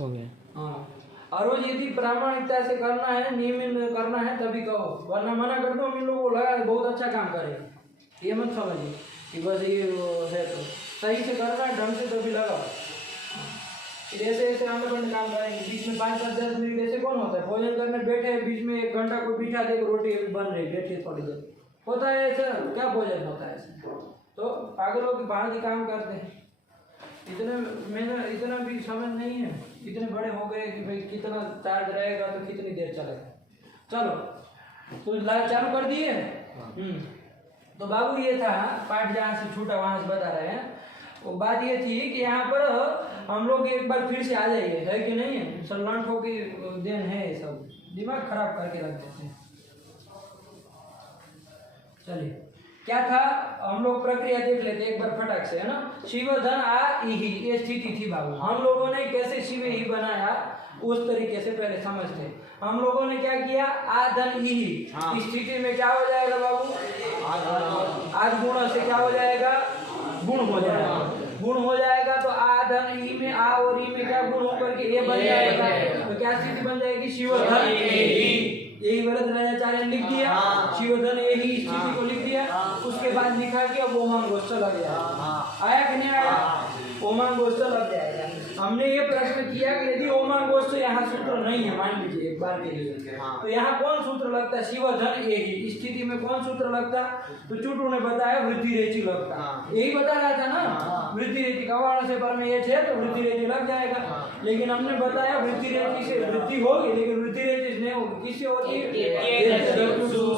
हो गया। हाँ, और रोज यदि प्रामाणिकता से करना है, नियमित करना है तभी कहो, वरना मना कर दो। इन लोगों को लगा बहुत अच्छा काम करेगा, ये मत समझिए कि बस ये वो है। तो सही से करना है, ढंग से तभी लगाओ। फिर ऐसे ऐसे आंदोलन काम करेंगे, बीच में 5-10 मिनट ऐसे कौन होता है? भोजन करने बैठे, बीच में 1 घंटा को बिठा दे, रोटी अभी बन रही, बैठे थोड़ी देर, होता है ऐसा? क्या भोजन होता है ऐसे? तो पागलों की भांति काम करते हैं। इतना भी समझ नहीं है, इतने बड़े हो गए कि भाई कितना चार्ज रहेगा तो कितनी देर चलेगा। चलो तो लाइव चालू कर दिए। तो बाबू ये था पाठ, जहाँ से छूटा वहाँ से बता रहे हैं। वो बात ये थी कि यहाँ पर हम लोग एक बार फिर से आ जाइए, है कि नहीं है? सल्लांठों की देन है, सब दिमाग खराब करके रख देते हैं। चलिए क्या था, हम लोग प्रक्रिया देख लेते एक बार फटाक से, है ना? शिव धन आ इही, ये स्थिति थी बाबू। हम लोगों ने कैसे शिव ही बनाया उस तरीके से पहले समझते। हम लोगों ने क्या किया, आ धन इही, इस स्थिति में क्या हो जाएगा बाबू? आज गुण से क्या हो जाएगा? गुण हो जाएगा। गुण हो जाएगा तो आ धन ई में, आ और ई में क्या गुण होकर के ये बन जाएगा। तो क्या स्थिति बन जाएगी? शिव धन यही वरदराजाचार्य ने लिख दिया, शिवधन यही स्थिति को लिख दिया। उसके बाद लिखा कि अब ओमांग गोष्ठ लग गया। आया कि नहीं आया? ओमांग गोष्ठ लग जाएगा। हमने ये प्रश्न किया कि यदि ओमांग गोष्ठ यहाँ सूत्र नहीं है, मान लीजिए एक बार के लिए, तो यहाँ कौन सूत्र लगता है? शिवधन यही स्थिति में कौन सूत्र लगता? तो चुटू ने बताया वृद्धि रेचि लगता। यही बता रहा था ना, वृद्धि रेचि कवाण से पर में ये है तो वृद्धि रेचि लग जाएगा। लेकिन हमने बताया वृद्धि रेचि से वृद्धि होगी, लेकिन वृद्धि रेचि नहीं होगी। किससे होगी?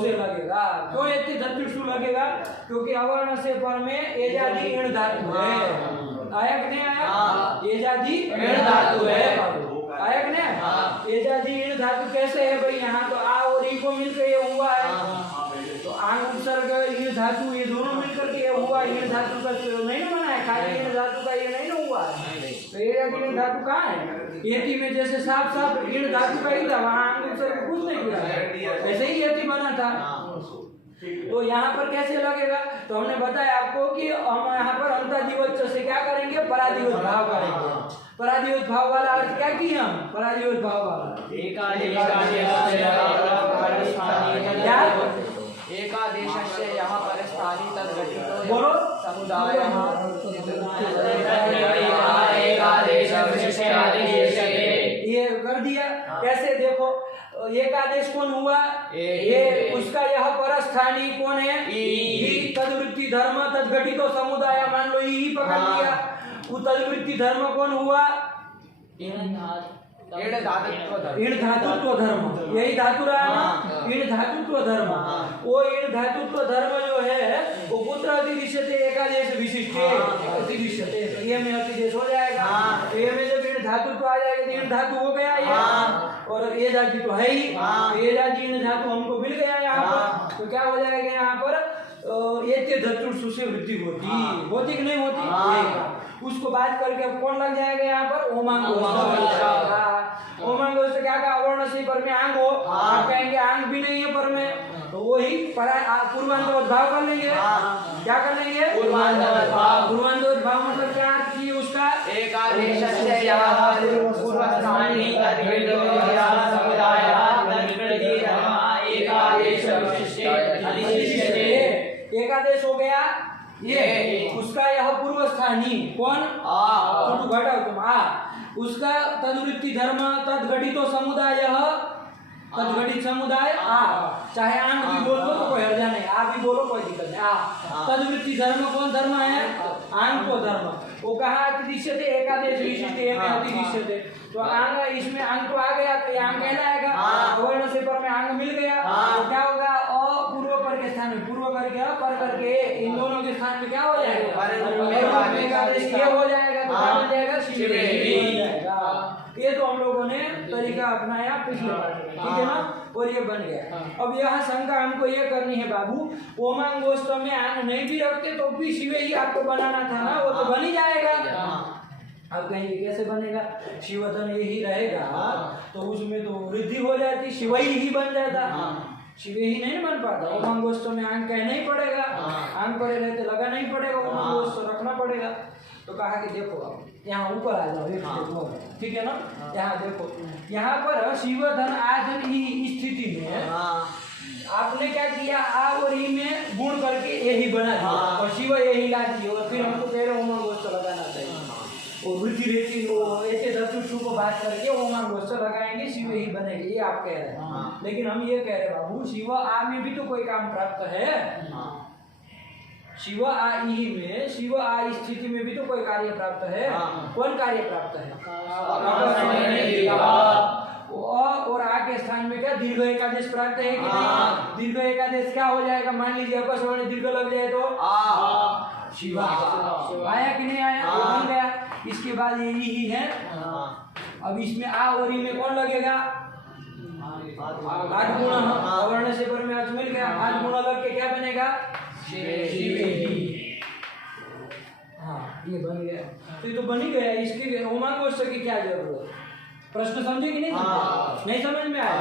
से लगेगा। क्यों इतनी धतुषु लगेगा? क्योंकि अवर्ण से पर में एजादि ईण धातु है। आया कि नहीं आया? एजादि ईण धातु है। आया कि नहीं? एजादि ईण धातु कैसे है भाई? यहाँ तो आ और ई को मिलकर ये हुआ है। तो आंग उपसर्ग ईण धातु ये दोनों मिलकर के ये हुआ। ईण धातु का नहीं ना बना है, खाली ईण धातु का ये नहीं ना हुआ है। तो एजादि ईण धातु कहाँ है? यति में जैसे साफ साफ ईण धातु का ही था, वहाँ आंग उपसर्ग कुछ नहीं किया, ऐसे ही यति बना था। तो यहाँ पर कैसे लगेगा? तो हमने बताया आपको कि हम यहाँ पर अंतर्जीवोच्च से क्या करेंगे? पराजीवोच भाव करेंगे। पराजीवोच भाव वाला अर्थ क्या किए हम? पराजीवोच भाव वाला एकादेशस्य यहाँ परिस्थानी तद्घटितो बोलो समुदायः ये कर दिया। कैसे देखो, एकादेश कौन हुआ? ये उसका यह परस्थानी कौन है? ई। तद्वृत्ति धर्म तद्घटितो समुदाय, मान लो ई पकड़ लिया। वो तद्वृत्ति धर्म कौन हुआ? ईण धातुत्व धर्म, यही धातु रहा ना, ईण धातुत्व धर्म। वो ईण धातुत्व धर्म जो है वो पुत्र अतिदिश्यते एकादेश विशिष्ट अतिदिश्यते, ये में अतिदेश हो जाएगा। ये में जब ईण धातुत्व आ जाएगा तो ईण धातु हो गया ये, और ये जाति तो है ही, ये जाति ईण धातु हमको मिल गया यहाँ पर। तो क्या हो जाएगा यहाँ पर? ये धतुषु से वृद्धि होती कि नहीं होती? उसको बात करके अब कौन लग जाएगा यहाँ पर? ओमांग गोष्ठ। ओमांग गोष्ठ क्या कहा? अवर्ण से पर में आंग हो, आप कहेंगे आंग भी नहीं है पर में, तो वही पूर्वांतवत भाव कर लेंगे। क्या कर लेंगे? पूर्वांतवत भाव। पूर्वांतवत भाव मतलब क्या अर्थ किए उसका? एकादेशस्य यहाँ पूर्वस्थानी तद्घटितो समुदायः तद्घटितो धर्मः एकादेश विशिष्टे अधिशिष्यते। एकादेश हो गया ये, उसका यह पूर्व स्थानी कौन? घटाओ तुम आ। उसका तद्वृत्ति धर्म तद्घटितो समुदाय, तद्घटित समुदाय आ, चाहे आंग भी बोल दो तो कोई हर्जा नहीं, आ भी बोलो कोई दिक्कत नहीं। आ तद्वृत्ति धर्म कौन धर्म है? आंग को धर्म। वो कहा अतिदिश्यते एकादेश विशिष्ट में अतिदिश्यते, तो आंग इसमें आंग तो आ गया तो आंग कहलाएगा। अवर्ण से पर में आंग मिल गया तो क्या होगा? पूर्व पर के स्थान में पूर्व करके पर करके इन दोनों के स्थान में क्या हो जाएगा? एकादेश ये हो जाएगा। तो क्या बन जाएगा? शिवेही हो जाएगा। ये तो हम लोगों ने तरीका अपनाया पिछले पाठ में, ठीक है ना? और ये बन गया। अब यहाँ शंका हमको ये करनी है बाबू, ओमांग गोष्ठ में आंग नहीं भी रखते तो भी शिवे ही आपको बनाना था ना, वो तो बन ही जाएगा। अब कहेंगे कैसे बनेगा? शिवधन यही रहेगा तो उसमें तो वृद्धि हो जाती, शिवई ही बन जाता। शिवे ही नहीं बन पाता। ओमांग गोष्ठ में आंग कहना ही पड़ेगा, आंग पड़े रहते लगा नहीं पड़ेगा, ओमांग गोष्ठ रखना पड़ेगा। तो कहा कि देखो अब यहाँ ऊपर आ जाओ, एक स्टेप और, ठीक है ना। यहाँ देखो, यहाँ पर शिव धन आ धन ई स्थिति में आपने क्या किया, आ और ई में गुण करके ए ही बना दिया और शिव ए ही ला दिए, और फिर हमको पहले ओमान गोष्ठ लगाना चाहिए और वृद्धि रेती ऐसे धतुषु को बात करके ओमान गोष्ठ लगाएंगे, शिव ही बनेंगे, ये आप कह रहे हैं। लेकिन हम ये कह रहे हैं बाबू, शिव आ में भी तो कोई काम प्राप्त है, शिव आ ई में, शिव आ स्थिति में भी तो कोई कार्य प्राप्त है। कौन कार्य प्राप्त है? और आ के स्थान में क्या दीर्घ एकादेश प्राप्त है कि नहीं? दीर्घ एकादेश क्या हो जाएगा, मान लीजिए अपस्वर दीर्घ लग जाए तो शिवा आया कि नहीं आया? बन गया। इसके बाद ये ही है। अब इसमें आ और ई में कौन लगेगा? आठ गुणा, अवर्ण से पर में अर्थ मिल गया, आठ गुणा लग के क्या बनेगा? हाँ, ये बन गया। तो ये तो बन ही गया, इसके लिए ओमान गोष्ठ की क्या जरूरत? प्रश्न समझे कि नहीं समझे? नहीं समझ में आया?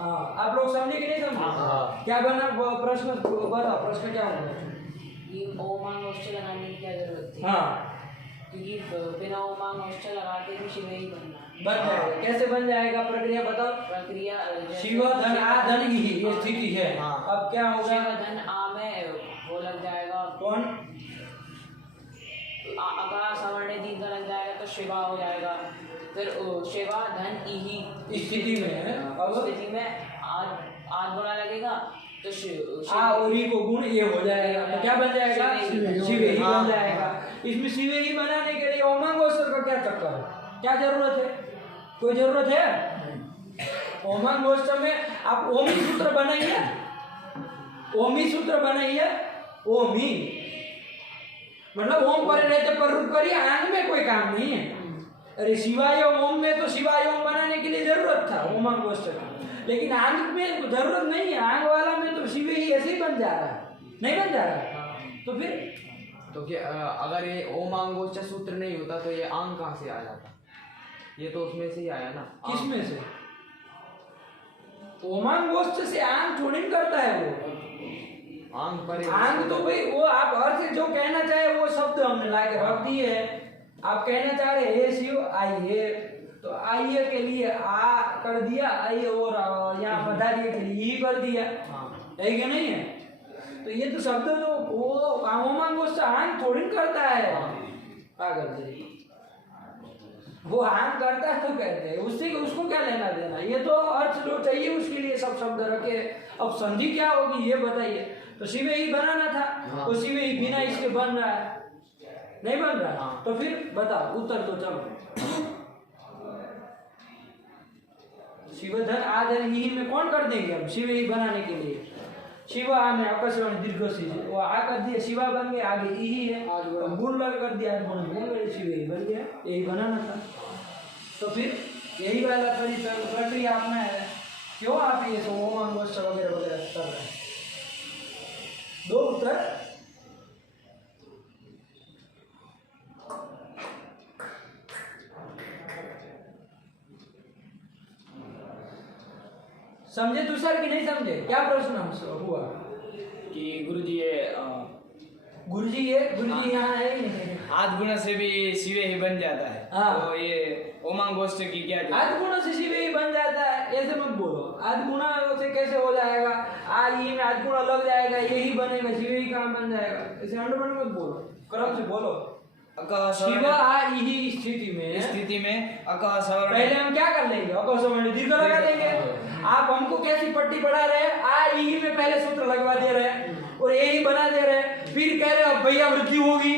हाँ, आप लोग समझे कि नहीं समझे? क्या बना प्रश्न? बताओ प्रश्न क्या होगा? ये ओमान गोष्ठ लगाने की क्या जरूरत थी? हाँ, क्योंकि बिना ओमान गोष्ठ लगाते भी शिव ही बनना बन जाएगा। कैसे बन जाएगा? प्रक्रिया बताओ। प्रक्रिया शिव धन आ धन ही ये स्थिति है। अब क्या होगा? शिव धन आ में वो लग जाएगा, कौन? अगर सवर्ण दीर्घ लग जाएगा तो शिवा हो जाएगा, फिर शिवा धन ई स्थिति में अब स्थिति में आठ गुणा लगेगा तो आ और ई को गुण ये हो जाएगा, तो क्या बन जाएगा? शिव ही बन जाएगा। इसमें शिव ही बनाने के लिए ओमान गोष्ठ का क्या चक्कर है? क्या जरूरत है? कोई जरूरत है? ओमान गोष्ठ में आप ओमी सूत्र बनाइए, ओमी सूत्र बनाइए, ओमी मतलब ओम पर रहते पर रूप करिए, आंग में कोई काम नहीं है। अरे शिवाय ओम में तो शिवाय ओम बनाने के लिए जरूरत था ओमान गोष्ठ का, लेकिन आंग में जरूरत नहीं है। आंग वाला में तो शिव ही ऐसे ही बन जा रहा है, नहीं बन जा रहा है। तो फिर तो क्या अगर ये ओमांग गोष्ठ सूत्र नहीं होता तो ये आंग कहाँ से आ जाता? ये तो उसमें से ही आया ना। किस में से? ओमान गोष्ठ से आंग थोड़ी करता है वो। आंग पर आंग तो भाई वो आप अर्थ जो कहना चाहे वो शब्द हमने ला के रख दिए है। आप कहना चाह रहे हे शिव आइए, तो आइए के लिए आ कर दिया, आइए और यहाँ पधारिए के लिए ही कर दिया, है कि नहीं है? तो ये तो शब्द तो वो ओमान गोष्ठ आंग थोड़ी करता है। पागल वो आंग करता है तो कहते हैं, उससे उसको क्या लेना देना? ये तो अर्थ जो चाहिए उसके लिए सब शब्द रखे। अब संधि क्या होगी ये बताइए। तो शिव ही बनाना था, तो शिव ही बिना इसके बन रहा है, नहीं बन रहा। तो फिर बताओ उत्तर तो चलो। शिवधन आधन ही में कौन कर देंगे हम शिव ही बनाने के लिए? शिव आ में आकाशवाणी दीर्घ से वो आ कर दिया, शिवा बन गए, आगे ही है, गुण लग कर दिया, शिव ही बन गया, यही बनाना था। तो फिर यही वाला प्रक्रिया अपना है। क्यों आप ये सब ओमान गोष्ठ वगैरह वगैरह कर रहे हैं? दो उत्तर। समझे तुषार कि नहीं समझे? क्या प्रश्न हमसे हुआ कि गुरुजी गुरुजी यहाँ है ही नहीं। आध गुण से भी शिवे ही बन जाता है। हाँ। तो ये ओमांग गोष्ठ की क्या आध गुणों से शिव ही बन जाता है, ऐसे मत बोलो। आध गुणा से कैसे हो जाएगा? आ ये में आध गुणा लग जाएगा, यही बनेगा, शिव ही काम बन जाएगा, ऐसे अंडरबन मत बोलो, क्रम से बोलो। शिव आ ही स्थिति में अकह सवर्ण पहले हम क्या कर लेंगे? अकस्मात दीर्घ लगा देंगे। आप हमको कैसी पट्टी पढ़ा रहे हैं? आ ई में पहले सूत्र लगवा दे रहे हैं और यही बना दे रहे हैं, फिर कह रहे हैं भैया वृद्धि होगी,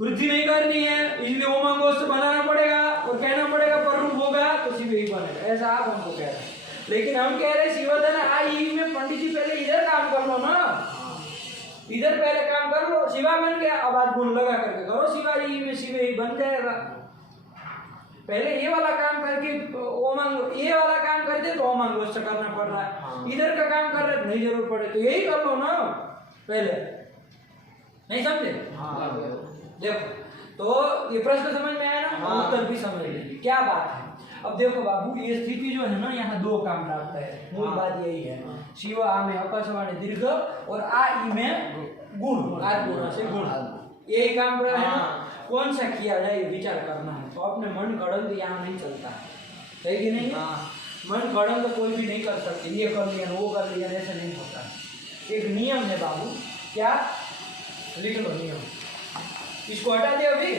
वृद्धि नहीं करनी है इसलिए ओमांग गोष्ठ बनाना पड़ेगा और कहना पड़ेगा पर रूप होगा तो शिव ही बनेगा, ऐसा आप हमको कह रहे हैं। लेकिन हम कह रहे हैं शिवधन आ ई में पंडित जी पहले इधर काम कर लो ना, इधर पहले काम कर लो, शिवा बन गया, अब आप गुण लगा करके करो शिवा ई में शिव ही बन जाएगा। पहले ये वाला काम करके ओमांग, ये वाला काम करते तो ओमांग गोष्ठ करना पड़ रहा है, इधर का काम कर रहे नहीं जरूरत पड़े तो यही कर लो ना पहले। नहीं समझे? देखो तो ये प्रश्न समझ में आया ना, उत्तर भी समझ लीजिए क्या बात है। अब देखो बाबू ये स्थिति जो है ना, यहाँ दो काम प्राप्त है, मूल बात यही है। शिव आ में आकाशवाणी दीर्घ और आ ई में गुण, आठ गुणों से गुण, यही काम है ना। कौन सा किया जाए ये विचार करना है। तो अपने मन गढ़ंत यहाँ नहीं चलता है कि नहीं? मन गढ़ंत कोई भी नहीं कर सकते, ये कर लिया वो कर लिया, ऐसा नहीं होता। एक नियम है बाबू, क्या? लिख लो नियम, इसको हटा दे अभी।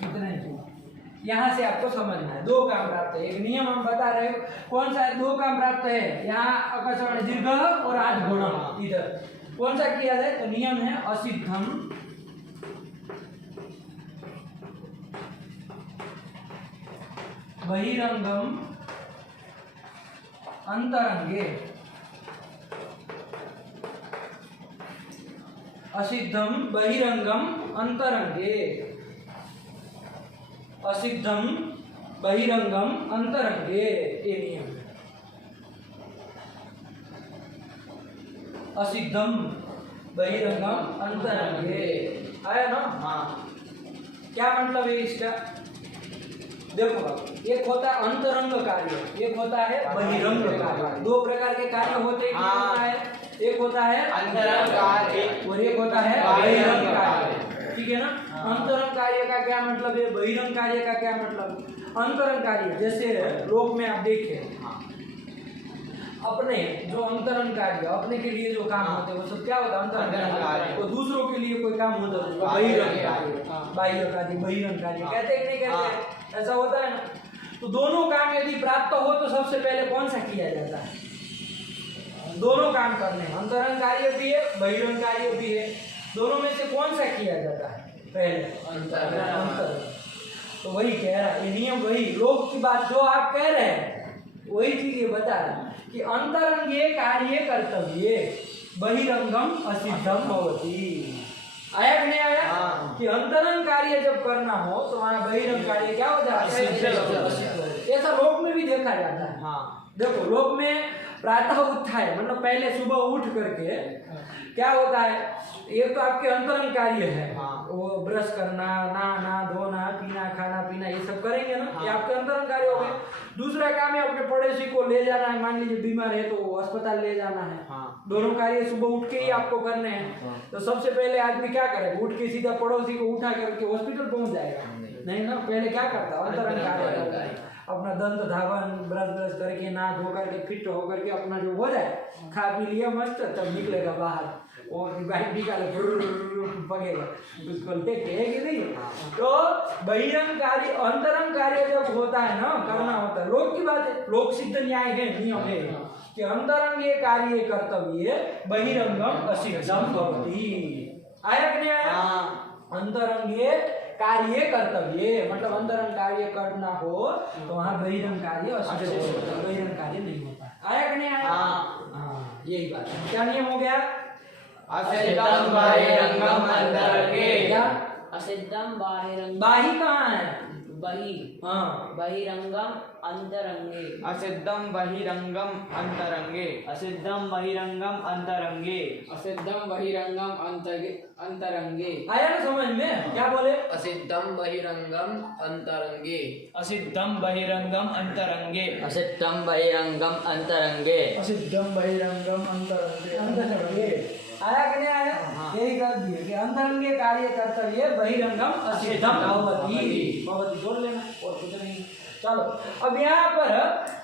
इतना ही यहाँ से आपको समझना है। 2 काम प्राप्त है, एक नियम हम बता रहे हो, कौन सा है? 2 काम प्राप्त है, यहाँ अकस्मात दीर्घ और आज गुणम, इधर कौन सा किया जाए? तो नियम है असिद्धम बहिरंगम अंतरंगे, असिद्धम बहिरंगम अंतरंगे, असिद्धम बहिरंगम अंतरंगे, ये नियम है। असिद्धम बहिरंगम अंतरंगे, आया ना? हाँ। क्या मतलब है इसका? देखो, एक होता है अंतरंग कार्य, एक होता है बहिरंग कार्य। 2 प्रकार के कार्य होते हैं। क्या होता है? एक होता है अंतरंग कार्य और एक होता है बहिरंग कार्य, ठीक है ना? अंतरंग कार्य का क्या मतलब है? बहिरंग कार्य का क्या मतलब? अंतरंग कार्य जैसे लोक में आप देखें, अपने जो अंतरंग कार्य अपने के लिए जो काम होते हैं वो सब क्या होता है? अंतरंग कार्य। तो दूसरों के लिए कोई काम होता है बहिरंग कार्य, बाह्य कार्य, बहिरंग कार्य कहते हैं कि नहीं कहते? ऐसा होता है ना? तो दोनों काम यदि प्राप्त हो तो सबसे पहले कौन सा किया जाता है? दोनों काम करने, अंतरंग कार्य भी है बहिरंग कार्य भी है, दोनों में से कौन सा किया जाता है? पहले अंतरंग। तो वही कह रहा है, ये नियम वही, लोक की बात जो आप कह रहे हैं वही चीज ये बता रहा है कि अंतरंगे कार्य कर्तव्य बहिरंगम असिद्धम भवति। आया कि नहीं आया? कि अंतरंग कार्य जब करना हो तो वहाँ बहिरंग कार्य क्या हो जाता है? ऐसा लोक में भी देखा जाता है। देखो, लोक में प्रातः उत्थाय मतलब पहले सुबह उठ करके क्या होता है? एक तो आपके अंतरंग कार्य है, वो ब्रश करना, नहाना धोना, पीना खाना पीना ये सब करेंगे ना, ये आपके अंतरंग कार्य हो गए। दूसरा काम है अपने पड़ोसी को ले जाना है, मान लीजिए बीमार है तो अस्पताल ले जाना है। दोनों कार्य सुबह उठ के ही आपको करने हैं। तो सबसे पहले आदमी क्या करेगा? उठ के सीधा पड़ोसी को उठा करके हॉस्पिटल पहुंच जाएगा? नहीं ना, पहले क्या करता? अंतरंग कार्य करता है। अपना दंत धावन ब्रश करके नहा धो करके फिट होकर के अपना जो हो जाए, खा पी लिया मस्त, तब निकलेगा बाहर और बाइक निकाले पगेगा उसको लेके, है कि नहीं? तो बहिरंग कार्य अंतरंग कार्य जब होता है ना, करना होता है, लोक की बात है, लोक सिद्ध न्याय है, नियम है कि अंतरंगे कार्य कर्तव्य बहिरंगम असिद्धम भवति। आया कि नहीं आया? अंतरंगे कार्य कर्तव्य मतलब अंतरंग कार्य करना हो तो वहाँ बहिरंग कार्य असिद्ध होता है, बहिरंग कार्य नहीं होता। आया कि नहीं आया? हाँ, यही बात है। क्या नियम हो गया? असिद्धम बहिरंगम अंतरंगे। क्या? असिद्धम बाहिरंगम, बाही कहाँ है? बहि, हाँ, बहिरंगम अंतरंगे, असिद्धम बहिरंगम अंतरंगे, असिद्धम बहिरंगम अंतरंगे, असिद्धम बहिरंगम अंतरंगे। आया ना समझ में? क्या बोले? असिद्धम बहिरंगम अंतरंगे, असिद्धम बहिरंगम अंतरंगे, असिद्धम बहिरंगम अंतरंगे, असिद्धम बहिरंगम अंतरंगे। अंतरंगे आया कि नहीं आया? यही कर दिए कि अंतरंगे कार्य कर्तव्य बहिरंगम असिद्धम भवति। भवति जोड़ लेना और कुछ नहीं। चलो, अब यहाँ पर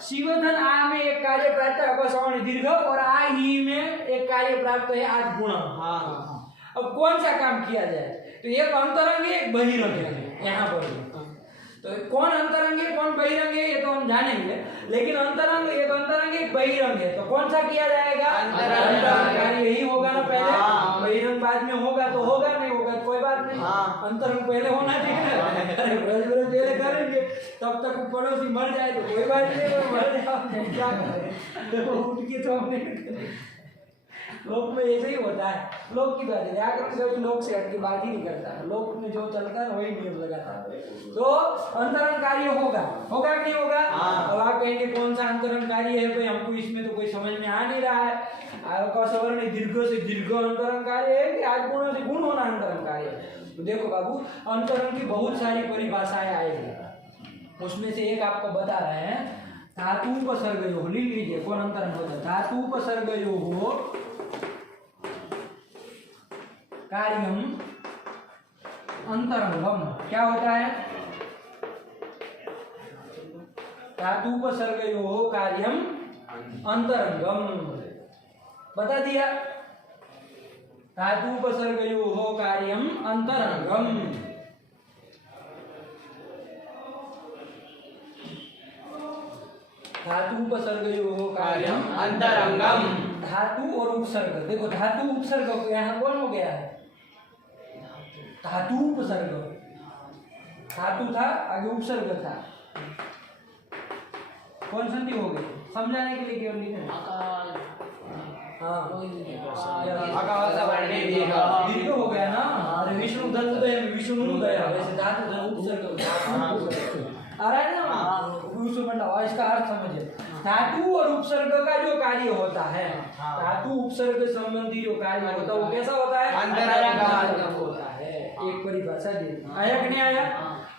शिवधन आ में एक कार्य प्राप्त है अपसवर्ण दीर्घ और आ ही में एक कार्य प्राप्त है आज गुण। अब कौन सा काम किया जाए? तो एक अंतरंग है, एक बहिरंग है। यहाँ पर तो कौन अंतरंग है कौन बहिरंग है ये तो हम जानेंगे, लेकिन अंतरंग एक अंतरंग एक बहिरंग है, तो कौन सा किया जाएगा? अंतरंग कार्य यही होगा ना पहले, बहिरंग बाद में होगा तो होगा, नहीं होगा तो कोई बात नहीं। अंतरंग पहले होना चाहिए, पहले करेंगे, तब तक पड़ोसी मर जाए तो कोई बात नहीं, मर जाए क्या करें, उठ के तो हमने लोक में ऐसे ही होता है। लोक की बात है, व्याकरण कभी लोक से हटके बात ही नहीं करता है, लोक में जो चलता है वही नियम लगाता है। तो अंतरंग कार्य होगा, होगा कि नहीं होगा? अब आप कहेंगे कौन सा अंतरंग कार्य है भाई, हमको इसमें तो कोई समझ में आ नहीं रहा है। सवर्ण दीर्घ से दीर्घ अंतरंग कार्य है कि आज गुणों से गुण होना अंतरंग कार्य है? तो देखो बाबू, अंतरंग की बहुत सारी परिभाषाएं आएगी, उसमें से एक आपको बता रहे हैं, धातुपसर्गयोः। लिख लीजिए कौन अंतरंग होता है? धातुपसर्गयोः कार्यम अंतरंगम क्या होता है? धातुपसर्गयोः कार्यम अंतरंगम बता दिया। धातुपसर्गयोः कार्यम अंतरंगम। धातुपसर्गयोः कार्यम अंतरंगम। धातु और उपसर्ग देखो, धातु उपसर्ग यहाँ कौन हो गया है? धातु उपसर्ग, धातु था आगे उपसर्ग था, कौन संधि हो गई? समझाने के लिए केवल लिखे हैं। दीर्घ हो गया ना। अरे विष्णु दत्तोदय में विष्णु दया, वैसे धातु धन उपसर्ग आ रहा है ना। इसका अर्थ समझे। धातु और उपसर्ग का जो कार्य होता है, धातु उपसर्ग संबंधी जो कार्य होता है वो कैसा होता है? अंतरंग होता है। एक परिभाषा दी, आया कि नहीं आया?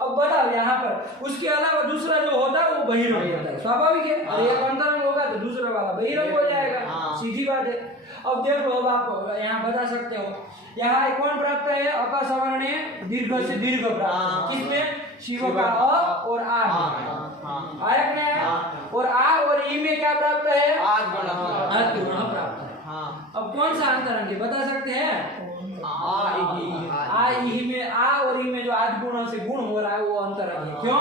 अब बताओ यहाँ पर उसके अलावा दूसरा जो होता है वो बहिरंग होता है, स्वाभाविक है। और एक अंतरंग होगा तो दूसरा वाला बहिरंग हो जाएगा, सीधी बात है। अब देखो, अब आप यहाँ बता सकते हो यहाँ कौन प्राप्त है? अपसवर्णीय दीर्घ से दीर्घ प्राप्त। किसमें? शिव का अ और आ। आया कि नहीं आया? और आ और ई में क्या प्राप्त है? आद गुण प्राप्त है। अब कौन सा अंतरंग है बता सकते हैं? आ ई में, आ और ई में जो आद गुण से गुण हो रहा है वो अंतरंग है। क्यों?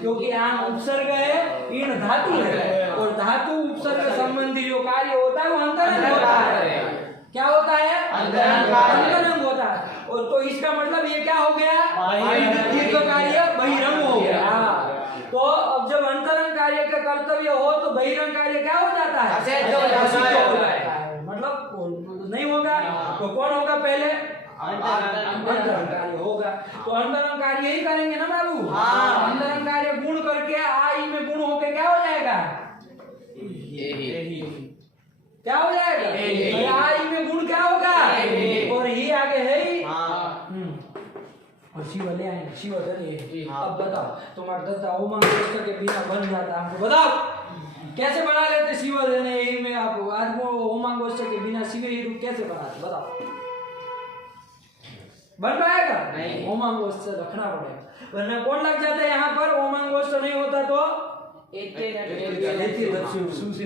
क्योंकि आम उपसर्ग है, इन धातु है, और धातु उपसर्ग संबंधी जो कार्य होता है वो अंतरंग होता है। क्या होता है? अंतरंग होता है। और तो इसका मतलब ये क्या हो गया? दीर्घ कार्य बहिरंग हो गया। तो अब जब अंतरंग कार्य का कर्तव्य हो तो बहिरंग कार्य क्या हो जाता है? असिद्ध हो जाता है। मतलब नहीं होगा तो कौन होगा पहले? अंतरंग कार्य होगा। तो अंतरंग कार्य ही करेंगे ना बाबू। अंतरंग कार्य गुण करके आई में गुण होके क्या हो जाएगा? क्या हो जाएगा? आई में गुण क्या होगा? और ही आगे है ही। और शिव ले आएंगे, शिव धन। अब बताओ तुम्हारा दत्ता ओम के बिना बन जाता, हमको बताओ कैसे बना लेते शिव धन यही में? आप आज वो ओम के बिना शिव ही रूप कैसे बनाते बताओ? बन पाएगा? नहीं। ओम रखना पड़ेगा, वरना कौन लग जाता है यहाँ पर? ओम नहीं होता तो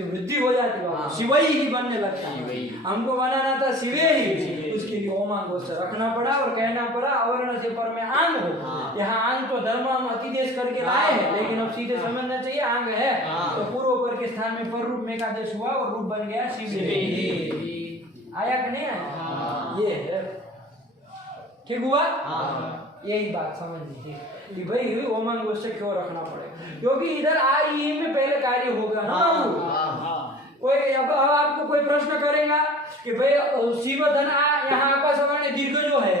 वृद्धि हो जाती है, शिवई ही बनने लगता है। हमको बनाना था शिवे ही, उसके लिए ओमांगोष्ठ रखना पड़ा और कहना पड़ा अवर्ण से पर में आंग हो। यहाँ आंग तो धर्म हम अतिदेश करके लाए हैं, लेकिन अब सीधे समझना चाहिए आंग है तो पूर्व पर के स्थान में पर रूप में का देश हुआ और रूप बन गया शिवे। आया कि नहीं आया? ये है, ठीक हुआ? यही बात समझनी थी कि भाई ओमांगोष्ठ क्यों रखना पड़े, क्योंकि इधर आ ई में पहले कार्य होगा ना बाबू। कोई अब आपको कोई प्रश्न करेगा कि भाई शिव धन आ, यहाँ आपका सवर्ण दीर्घ जो है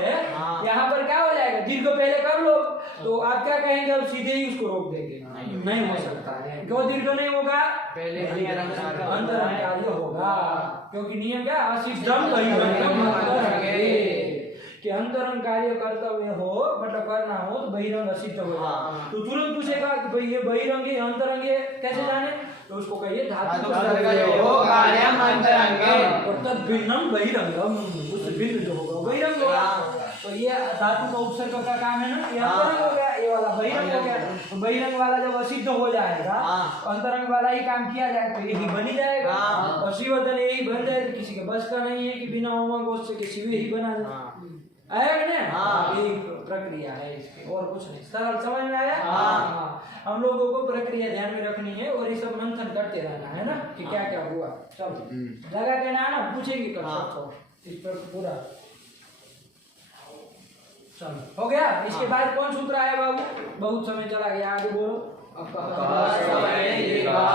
यहाँ पर क्या हो जाएगा? दीर्घ पहले कर लो, तो आप क्या कहेंगे? अब सीधे ही उसको रोक देंगे। नहीं हो सकता है। क्यों दीर्घ नहीं होगा? पहले अंतरंग कार्य होगा, क्योंकि नियम क्या? असिद्धम कि अंतरंग कार्य कर्तव्य हो मतलब करना हो तो बहिरंग असिद्ध होगा। तो तुरंत पूछेगा कि भाई ये बहिरंग है अंतरंग है कैसे जाने? तो उसको कहिए धातु कार्यम अंतरंगे और तद भिन्नम बहिरंगम, उससे भिन्न जो होगा बहिरंग होगा। तो ये धातु का उपसर्ग का काम है ना, ये अंतरंग हो गया, ये वाला बहिरंग हो गया। तो बहिरंग वाला जब असिद्ध हो जाएगा, अंतरंग वाला ही काम किया जाए तो यही बन ही जाएगा। और शिवधन यही बन जाए तो किसी के बस का नहीं है कि बिना ओमांगोष्ठ के शिव ही बना जाए। आया कि नहीं? यही प्रक्रिया है इसकी, और कुछ नहीं। सरल समझ में आया? हम लोगों को प्रक्रिया ध्यान में रखनी है और ये सब मंथन करते रहना है ना कि क्या क्या हुआ सब लगा के ना पूछेंगे कर सबको इस पर पूरा। चलो हो गया। इसके बाद कौन सूत्र आया बाबू? बहुत समय चला गया, आगे बोलो।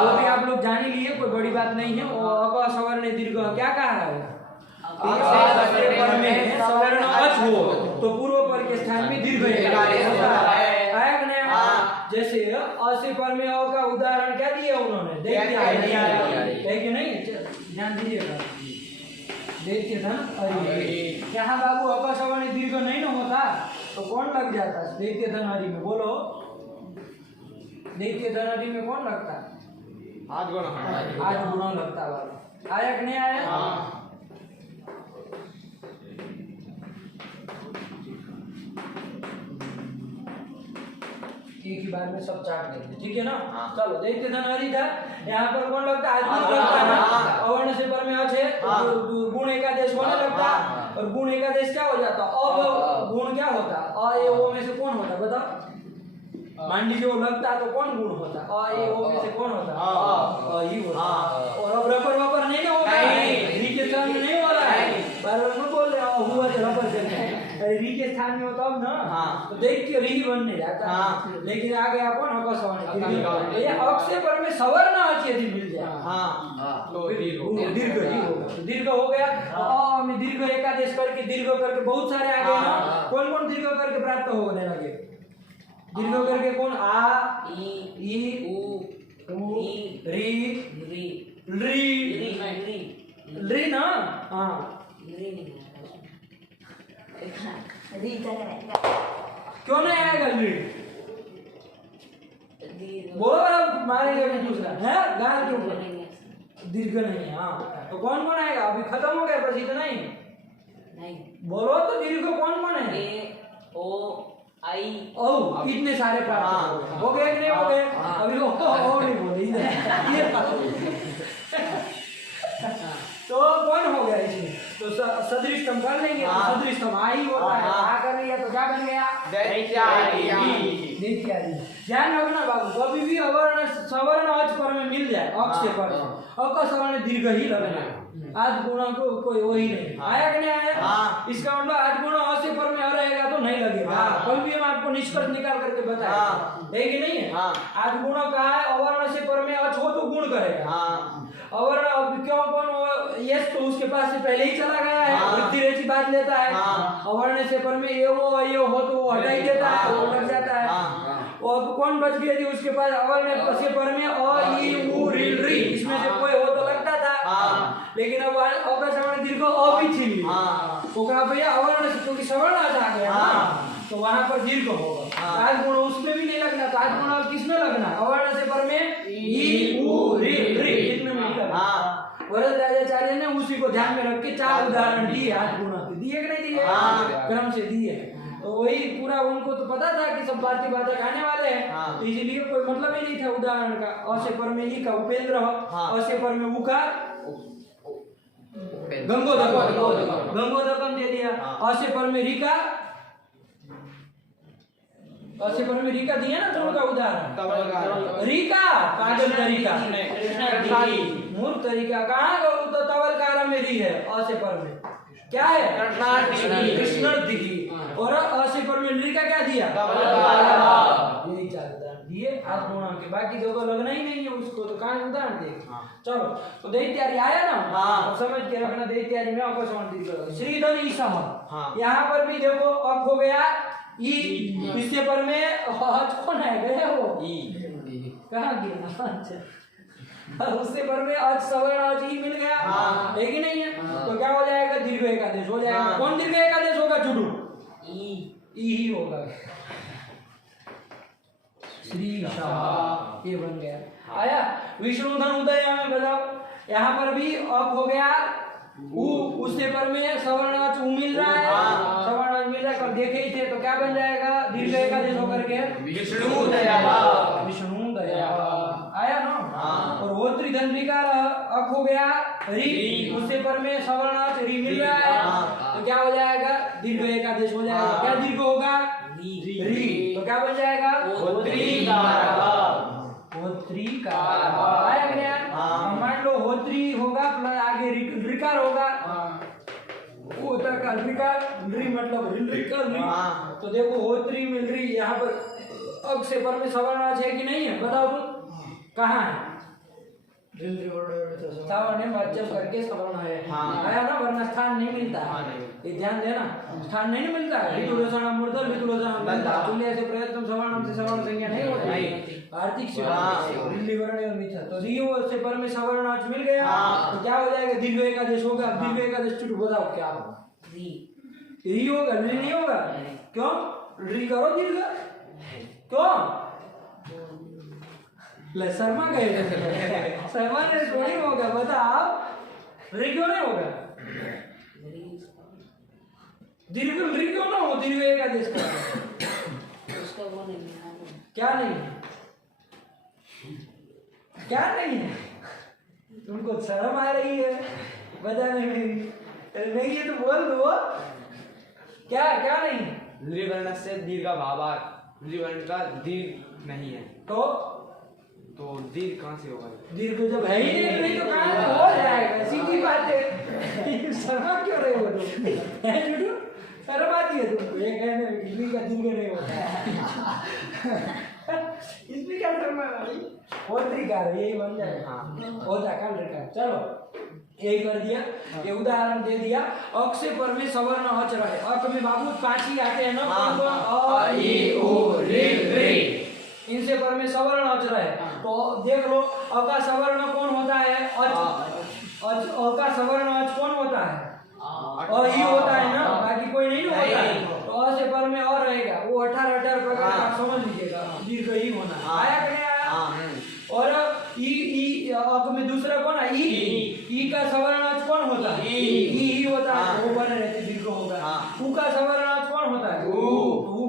वो भी आप लोग जान ही लिए, कोई बड़ी बात नहीं है। और असवर्ण दीर्घ क्या कहा है? सवर्ण अच हो तो पूर्व पर के स्थान में दीर्घ आया कि नहीं? जैसे अ से पर में अ का उदाहरण क्या दिया उन्होंने? दैत्य नहीं, ध्यान दीजिएगा, दैत्य धन हरि। यहाँ बाबू अपसवर्ण दीर्घ नहीं ना होता तो कौन लग जाता? दैत्य धन हरि में बोलो, दैत्य धन हरि में कौन लगता? आज गुण लगता बाबू। आया कि नहीं आया? एक ही बार में सब चाट देते, ठीक है ना। हाँ। चलो देखते धन हरि था, यहाँ पर कौन लगता है, आदमी लगता है ना, अवर्ण से पर में अच है, गुण एकादेश होने लगता है, और गुण एकादेश क्या हो जाता, अब गुण क्या होता, अ ए ओ में से कौन होता बताओ, मान लीजिए वो लगता तो कौन गुण होता, अ ए ओ में से कौन होता, ही होता। और अब रबर वपर नहीं हो रहा है, री के स्थान में नहीं हो रहा है, बार-बार मत बोल रहे हो हुआ तो रबर करते हैं, अरे री के स्थान में होता अब ना, तो देख के री बनने जाता, लेकिन आ गया कौन अकस्मात, ये अक्ष से पर में सवर्ण अच यदि मिल जाए तो दीर्घ ही होगा, तो दीर्घ हो गया, अ में दीर्घ एकादेश करके दीर्घ करके बहुत सारे आ गए ना, कौन कौन दीर्घ करके प्राप्त होने लगे, दीर्घ करके कौन, आ ई उ री री ना, हाँ क्यों नहीं आएगा री, बोलो अब मारेंगे भी दूसरा है, गाल के ऊपर दीर्घ नहीं है, हाँ तो कौन कौन आएगा, अभी खत्म हो गया प्रसिद्ध नहीं, बोलो तो दीर्घ कौन कौन है, ओ इतने सारे प्राप्त हो गए कि नहीं हो गए, अभी ओ नहीं बोले इधर तो कौन हो गया इसमें, तो सदृष्टम कर लेंगे, तो सदृष्टम आ ही होता है, आ कर लिया तो क्या बन गया, दैत्यादि। ध्यान रखना बाबू, कभी भी अवर्ण सवर्ण अच पर में मिल जाए, अक्ष से पर अक सवर्ण दीर्घ ही लगना, आज गुणा को कोई वही नहीं आया कि नहीं आया, इसका मतलब आज गुण अ से पर में अ रहेगा तो नहीं लगेगा, कल भी हम आपको निष्कर्ष निकाल करके बताए है कि नहीं है, आज गुण कहा है, अवर्ण से पर में अच हो तो गुण करेगा, अवर्ण अब क्यों कौन यस तो उसके पास से पहले ही चला गया है, वृद्धि रेची बात लेता है, अवर्ण से पर में ये हो तो वो हटा ही देता है, वो लग जाता है, और कौन बच गया थी उसके पास, अवर्ण से पर में अ ई उ री इसमें से कोई हो तो लगता था, लेकिन अब का सवर्ण दीर्घ अ भी थी, तो कहा भैया अवर्ण से क्योंकि सवर्ण आ गया तो वहां पर दीर्घ होगा, आज गुण उसमें भी नहीं लगना, तो आज गुण किसमें लगना, अवर्ण से पर में ई उ री इनमें नहीं लगना। वरद राजाचार्य ने उसी को ध्यान में रख के 4 उदाहरण दिए, आज गुणा के दिए कि नहीं दिए, क्रम से दिए, तो वही पूरा उनको तो पता था कि सब भारतीय बाधक आने वाले हैं, तो इसीलिए कोई मतलब ही नहीं था उदाहरण का, अ से पर में ई का उपेंद्र, अ से पर में उ का गंगोदकम दे दिया, अ से पर में री का, अ से पर में री का दिया ना दोनों का उदाहरण, री का काजल तरीका, मूर्ख तरीका, कहाँ गो तो तवलकार में री है, अ से पर में क्या है, कृष्ण दिखी, और अ से पर में री का क्या दिया, यही चार दिए, आज गुणा के, बाकी जगह लगना ही नहीं है उसको, तो कहाँ उदाहरण दे। चलो तो दैत्यादि आया ना, समझ के रखना, दैत्यादि में अकस्मात श्रीधन ईसा, यहाँ पर भी देखो अक हो गया ई, इससे पर में अच कौन है गया वो कहाँ गया, उससे पर में अच सवर्ण अच ई मिल गया, है कि नहीं है, तो क्या हो जाएगा, दीर्घ एकादेश हो जाएगा, कौन दीर्घ एकादेश होगा, चुटू ई ही होगा, श्री ये बन गया, आया विष्णुधन उदय में बताओ, यहाँ पर भी अप हो गया उ, उससे पर में सवर्ण उ मिल रहा है, सवर्ण मिल रहा है, कर देखे ही थे, तो क्या बन जाएगा, दीर्घ एकादेश होकर के विष्णु दया आया ना, और होत्री धन विकार अक हो गया री, उससे पर में सवर्ण री मिल रहा है, तो क्या हो जाएगा, दीर्घ एकादेश हो जाएगा, क्या दीर्घ होगा, री, तो क्या बन जाएगा, होत्री का आया कि नहीं, मान लो होत्री होगा प्लस आगे रिकार होगा, होता का रिकार री मतलब रिकार री, तो देखो होत्री में री, यहाँ पर अग से पर में सवर्ण है कि नहीं है, बताओ तुम कहाँ है, सवर्ण मध्यम करके सवर्ण है, आया ना, वरना स्थान नहीं मिलता, ये ध्यान देना, स्थान नहीं मिलता, ऋतुलोचन मूर्धल ऋतुलोचन मिलता, तुल्य से प्रयत्न सवर्ण से सवर्ण संज्ञा नहीं होती, आर्थिक से दिल्ली वर्ण एवं मिथ्या, तो रियो से पर में सवर्ण आज मिल गया, तो क्या हो जाएगा, दीर्घ एकादेश होगा, दीर्घ एकादेश चुट बताओ क्या होगा, री होगा, री नहीं होगा, क्यों, री करो दीर्घ, क्यों शर्मा गए, शर्मा ने थोड़ी होगा, बताओ री क्यों नहीं होगा, दीर्घ री क्यों ना हो, दीर्घ एकादेश का नहीं है। क्या नहीं है? क्या नहीं है? तुमको शर्म आ रही है बताने में? नहीं है तो बोल दो। क्या क्या नहीं है? नृवर्ण से दीर्घ भावार, नृवर्ण का दीर्घ नहीं है तो दीर्घ कहाँ से होगा? दीर्घ जब है ही नहीं तो कहाँ से हो जाएगा? सीधी बात है। शर्मा क्यों रहे हो तुम? है जुड़ू? शर्म आती है तुमको? ये कहने में इतनी का दीर्घ नहीं होता है। इसमें क्या शर्म आ रही? और तरीका है, यही बन जाएगा। हाँ होता कल रखा। चलो यही कर दिया। ये उदाहरण दे दिया। अक से पर में सवर्ण अच रहे। अक में बाबू 5 ही आते हैं ना? अ ई उ ऋ। इनसे पर में सवर्ण अच रहे। तो देख लो अ का सवर्ण कौन होता है? अच। अ का सवर्ण अच कौन होता है? अ ही होता है ना, बाकी कोई नहीं होता है। तो अ से पर में अ रहेगा। वो 18 प्रकार का समझ लीजिएगा, दीर्घ ही होना है। आया कि नहीं आया? और ई अक में दूसरा कौन है? ई का सवर्ण अच कौन होता है? ई ही होता है। वो बने रहते दीर्घ होगा। उ का सवर्ण अच कौन होता है? उ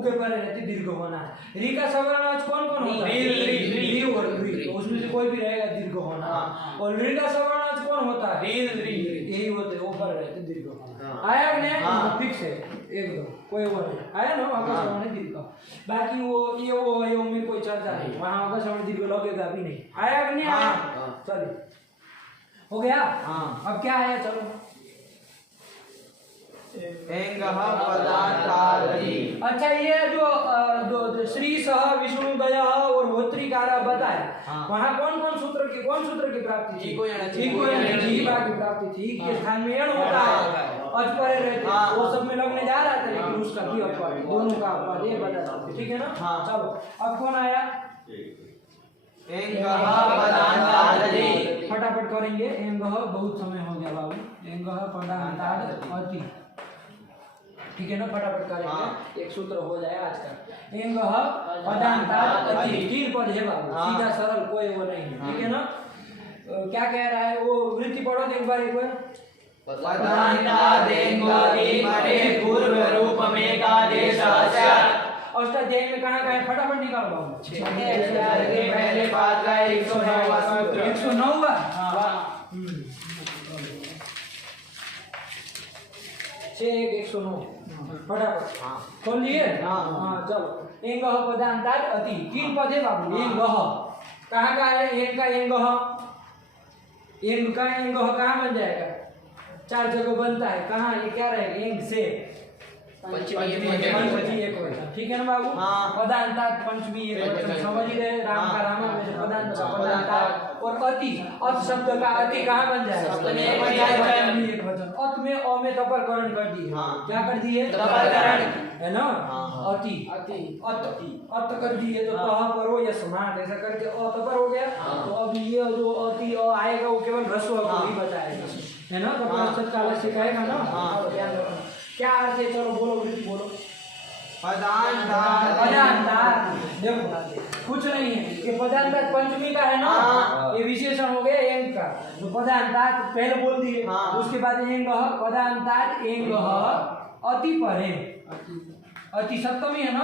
के बने रहते दीर्घ होना है। री का सवर्ण अच कौन कौन होता है? री और री। तो उसमें से कोई भी रहेगा दीर्घ होना। और री का सवर्ण अच कौन होता है? यही होते, वो बने रहते दीर्घ होना। आया कि नहीं? फिक्स है एकदम, कोई वो नहीं आया ना। अका सवर्ण दीर्घ, बाकी वो ये में कोई चर्चा नहीं। वहाँ अका सवर्ण दीर्घ लगेगा भी नहीं। आया कि नहीं आया? चलिए हो गया। अब क्या आया? चलो अच्छा, ये जो श्री सह विष्णु दया और होत्रिकारा बताया, वहाँ कौन सूत्र की प्राप्ति थी? जीवा की प्राप्ति थी। कि स्थान में यण होता है, अच परे रहते, वो सब में लगने जा रहा था, लेकिन उसका भी अपवाद, दोनों का अपवाद ये बता। ठीक है ना? चलो अब कौन आया? फटाफट करेंगे। एंगह बहुत समय हो गया बाबू। एंगह पदांताद अति। ठीक है ना? फटाफट करेंगे, एक सूत्र हो जाए आज का। एंगह पदांताद अति। 3 पद है बाबू, सीधा सरल, कोई वो नहीं है। ठीक है ना? क्या कह रहा है वो? वृत्ति पढ़ो एक बार। पूर्व रूपमेकादेशस्य। अष्टाध्यायी में कहाँ है? फटाफट निकालो बाबू। पहले पाद का 109वां सूत्र। 109वां। 109 फटाफट खोल लिए। चलो एंगह पदांताद अति। 3 पद है बाबू। एंगह कहाँ का है? एंग का एंगह। एंग का एंगह कहाँ बन जाएगा? 4 जगह बनता है। कहाँ? ये क्या रहेगा? एंग से पंचमी एक वचन। ठीक है ना बाबू? पदांताद पंचमी एक वचन समझ ही रहे। राम का रामा में से पदांत का पदांताद। और अति, अत शब्द का अति कहाँ बन जाएगा? एक वचन। अत में अ में तपरकरण कर दी है। क्या कर दी है? तपरकरण है ना? अति अत कर दी है। तो तह परो यस्मात् ऐसा करके अ तपर हो गया। तो अब ये जो अति अ आएगा वो केवल ह्रस्व को ही बताएगा, है ना? तो परिषद काल सिखाएगा ना। ध्यान रखना क्या अर्थ है। चलो बोलो, वृत्ति बोलो। पदांताद देखो कुछ नहीं है, ये पदांताद पंचमी का है ना। ये विशेषण हो गया एंग का। तो पदांताद पहले बोल दिए, उसके बाद एंग पदांताद एंग अति परे। अति सप्तमी है ना,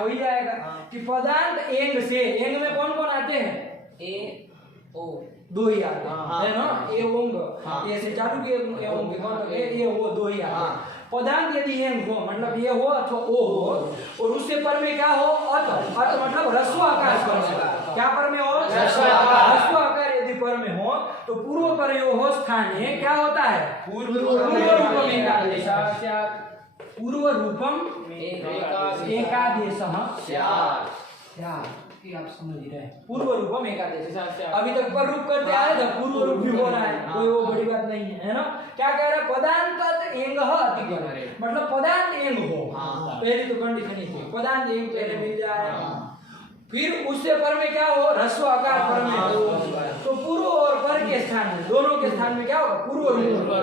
हो ही जाएगा। कि पदांत एंग से, एंग में कौन कौन आते हैं? ए ओ 2 ही आते हैं ना। ए ओंग, ए से चालू के ओंग के कौन? ए वो 2 ही आते हैं। पदांत यदि एंग हो, मतलब ये हो अथवा ओ हो, और उससे पर में क्या हो? अत मतलब ह्रस्व आकार पर में। क्या पर में हो? ह्रस्व आकार यदि पर में हो तो पूर्व पर यो हो स्थाने क्या होता है? पूर्व रूपम एकादेश। पूर्व रूपम एकादेश। ये आप समझ ही रहे। पूर्व रूपम एकादेश। अभी तक पर रूप करते आ रहे थे, पूर्व रूप भी हो रहा है, कोई वो बड़ी बात नहीं है, है ना? क्या कह रहा है? पदांत एंग अति करे, मतलब पदांत एंग हो। पहले तो कंडीशन ही थी, पदांत एंग पहले मिल जाए, फिर उससे पर में क्या हो? ह्रस्व आकार पर में हो। तो पूर्व और पर के स्थान में, दोनों के स्थान में क्या होगा? पूर्व रूप,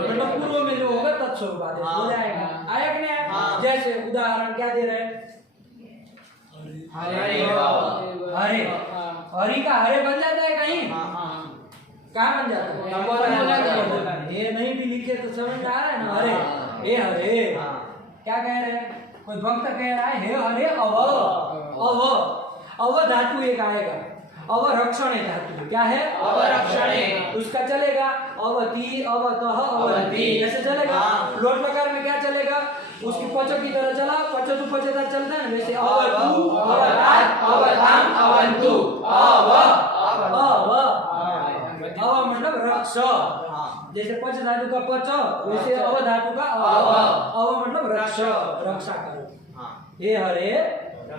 मतलब पूर्व में जो होगा तत्स्वरूप आदेश हो जाएगा। आया कि नहीं? जैसे उदाहरण क्या दे रहे हैं? हरे, हरि का हरे बन जाता है कहीं? कहाँ बन जाता है? ये नहीं भी लिखे तो समझ में आ रहा है ना? हरे, ए हरे। क्या कह रहे हैं? कोई भक्त कह रहा है हे हरे अव धातु एक आएगा, अवरक्षणे धातु क्या है? अवरक्षणे। उसका चलेगा अवति अवतः अवति ऐसे चलेगा। लोट लकार में क्या चलेगा? उसकी पच की तरह चला, पच तो पचेदार चलता है ना, वैसे अवतु अवतात अवताम अवंतु अव मतलब रक्ष। जैसे पच धातु का पच वैसे अव धातु का अव मतलब रक्ष, रक्षा करो। हे हरे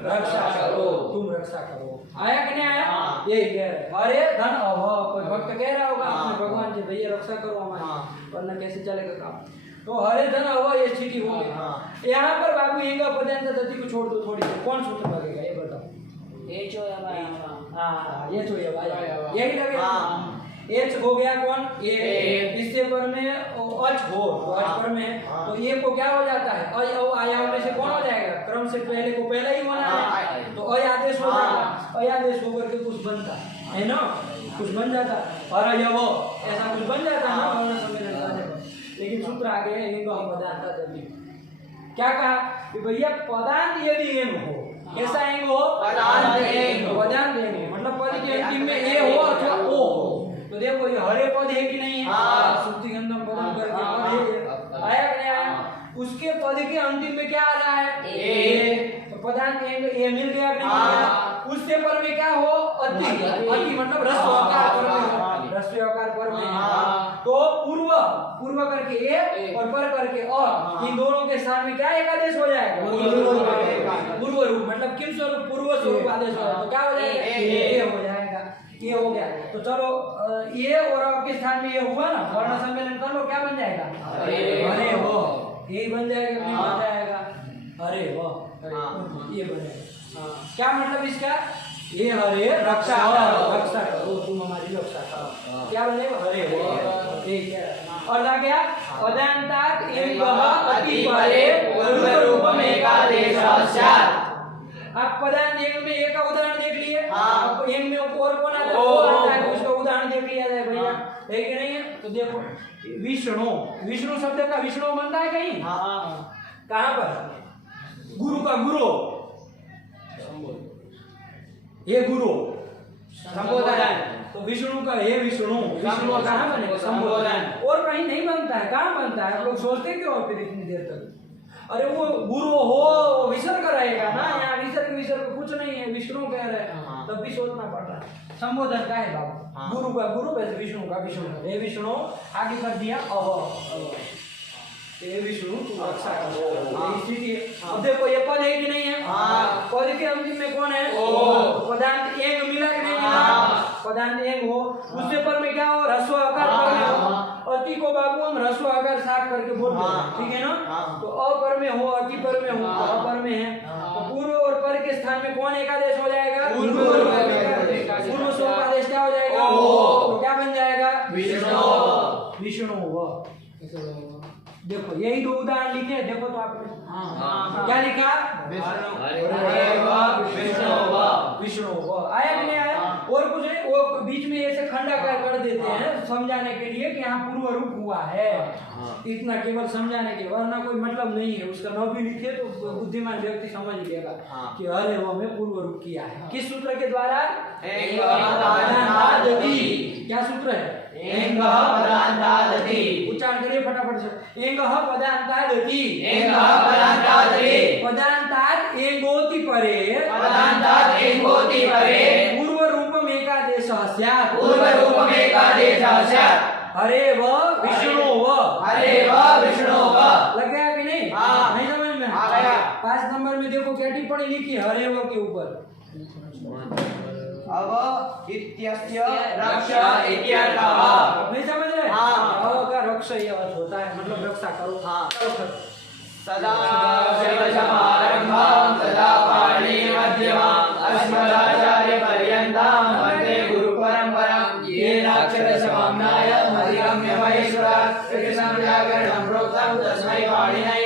रक्षा करो, तुम रक्षा करो। आया कि नहीं आया? यही कह रहे हरे धन अव। कोई भक्त कह रहा होगा अपने भगवान जी भैया रक्षा करो हमारी, वरना कैसे चलेगा काम। तो हरे धन अव ये स्थिति हो गई। यहाँ पर बाबू एंगा पदांत दति को छोड़ दो थोड़ी देर, कौन सूत्र लगेगा ये बताओ? ये जो है भाई हाँ ये छोड़िए भाई, यही लगेगा। एच हो गया कौन? ए। इससे पर में अच हो तो अच पर में तो ये को क्या हो जाता है? अय औ आयाम में से कौन हो जाएगा? क्रम से पहले को पहला ही होना है, तो अय आदेश हो जाएगा। अय आदेश होकर के कुछ बनता है ना, कुछ बन जाता है और यवो ऐसा कुछ बन जाता है ना वर्ण सम्मेलन करने पर। लेकिन सूत्र आ गए इनको हम पदांत दति। क्या कहा कि भैया पदांत यदि एम हो, कैसा एंग हो? पदांत एंग। पदांत एंग मतलब पद के अंतिम में ए हो अथवा ओ हो। तो देखो ये हरे पद है कि नहीं है? सुक्ति गंधम पदम करके पद है, आया कि नहीं आया? उसके पद के अंतिम में क्या आ रहा है? ए। तो पदांत एंग ए मिल गया कि नहीं मिला? उससे पर में क्या हो? अति। अति मतलब ह्रस्व आकार पर में, ह्रस्व आकार पर में। तो पूर्व करके ए और पर करके अ, इन दोनों के स्थान में क्या एक आदेश हो जाएगा? पूर्व रूप मतलब किम स्वरूप? पूर्व स्वरूप आदेश हो जाएगा। तो क्या हो जाएगा? ए हो जाएगा। ये हो गया। तो चलो ये और आपके स्थान में ये हुआ ना, वर्ण सम्मेलन कर लो, क्या बन जाएगा? अरे हो, यही बन जाएगा। नहीं बन जाएगा अरे वाह, ये बनेगा। क्या मतलब इसका? ये हरे रक्षा करो, तुम हमारी रक्षा करो। क्या बनेगा? हरे हो, ठीक है। और लग गया पदांतात एवं अति परे पूर्व रूपमेकादेशस्यात्। आप पदांत एंग में एक का उदाहरण देख लिए। अब एंग में और कौन आता है? उसका उदाहरण देख लिया जाए भैया, है कि नहीं है? तो देखो विष्णु शब्द का विष्णु बनता है कहीं? कहाँ पर? गुरु का गुरु, ये गुरु संबोधन। तो विष्णु का हे विष्णु कहाँ बनेगा? संबोधन। और कहीं नहीं बनता है। कहाँ बनता है? आप लोग सोचते क्यों फिर इतनी देर तक? अरे वो गुरु हो विसर्ग रहेगा ना, यहाँ विसर्ग कुछ नहीं है, विष्णु कह रहे हैं, तब भी सोचना पड़ रहा है। संबोधन का है बाबू, गुरु का गुरु वैसे विष्णु का विष्णु। हे विष्णु आगे कर दिया हे विष्णु तुम रक्षा करो, स्थिति है। अब देखो ये पद है कि नहीं है? पद के अंतिम में कौन है? पदांत एंग मिला कि नहीं मिला? पदांत एंग हो, उससे पर में क्या हो? ह्रस्व आकार पर में हो। अति को बाबू हम ह्रस्व आकार साफ करके बोल रहे हैं, ठीक है ना? तो अ पर में हो, अति पर में हो, अ पर में है, तो पूर्व और पर के स्थान में कौन एकादेश हो जाएगा? पूर्व स्वरूप आदेश क्या हो जाएगा? तो क्या बन जाएगा? विष्णु हो। देखो यही दो उदाहरण लिखे, देखो तो आपने क्या लिखा? विष्णु आया कि नहीं आया? और कुछ नहीं, वो बीच में ऐसे खंडाकार कर देते हैं समझाने के लिए कि यहाँ पूर्व रूप हुआ है, इतना केवल समझाने के, वरना कोई मतलब नहीं है उसका। न भी लिखे तो बुद्धिमान व्यक्ति समझ लेगा कि अरे वो हमें पूर्व रूप किया है। किस सूत्र के द्वारा? क्या सूत्र है? उच्चारण करिए फटाफट से। एंगः पदांतादति, पदांतात् एंगोति परे, पूर्व रूपम एकादेशः स्यात्, हरे व विष्णु व, लग गया कि नहीं? नहीं समझ में आ गया? 5 नंबर में देखो क्या टिप्पणी लिखी हरे व के ऊपर। अव इत्यस्य रक्षा इत्यर्थः। नहीं समझ रहे? अव का रक्षा ये अर्थ होता है, मतलब रक्षा करो। सदा शिवसमारंभां सदा पाणिमध्यमाम् अस्मदाचार्यपर्यन्तां वन्दे गुरुपरम्परां। येन अक्षरसमाम्नाय अधिगम्य महेश्वरात् कृष्णं व्याकरणं प्रोक्तं तस्मै पाणिनये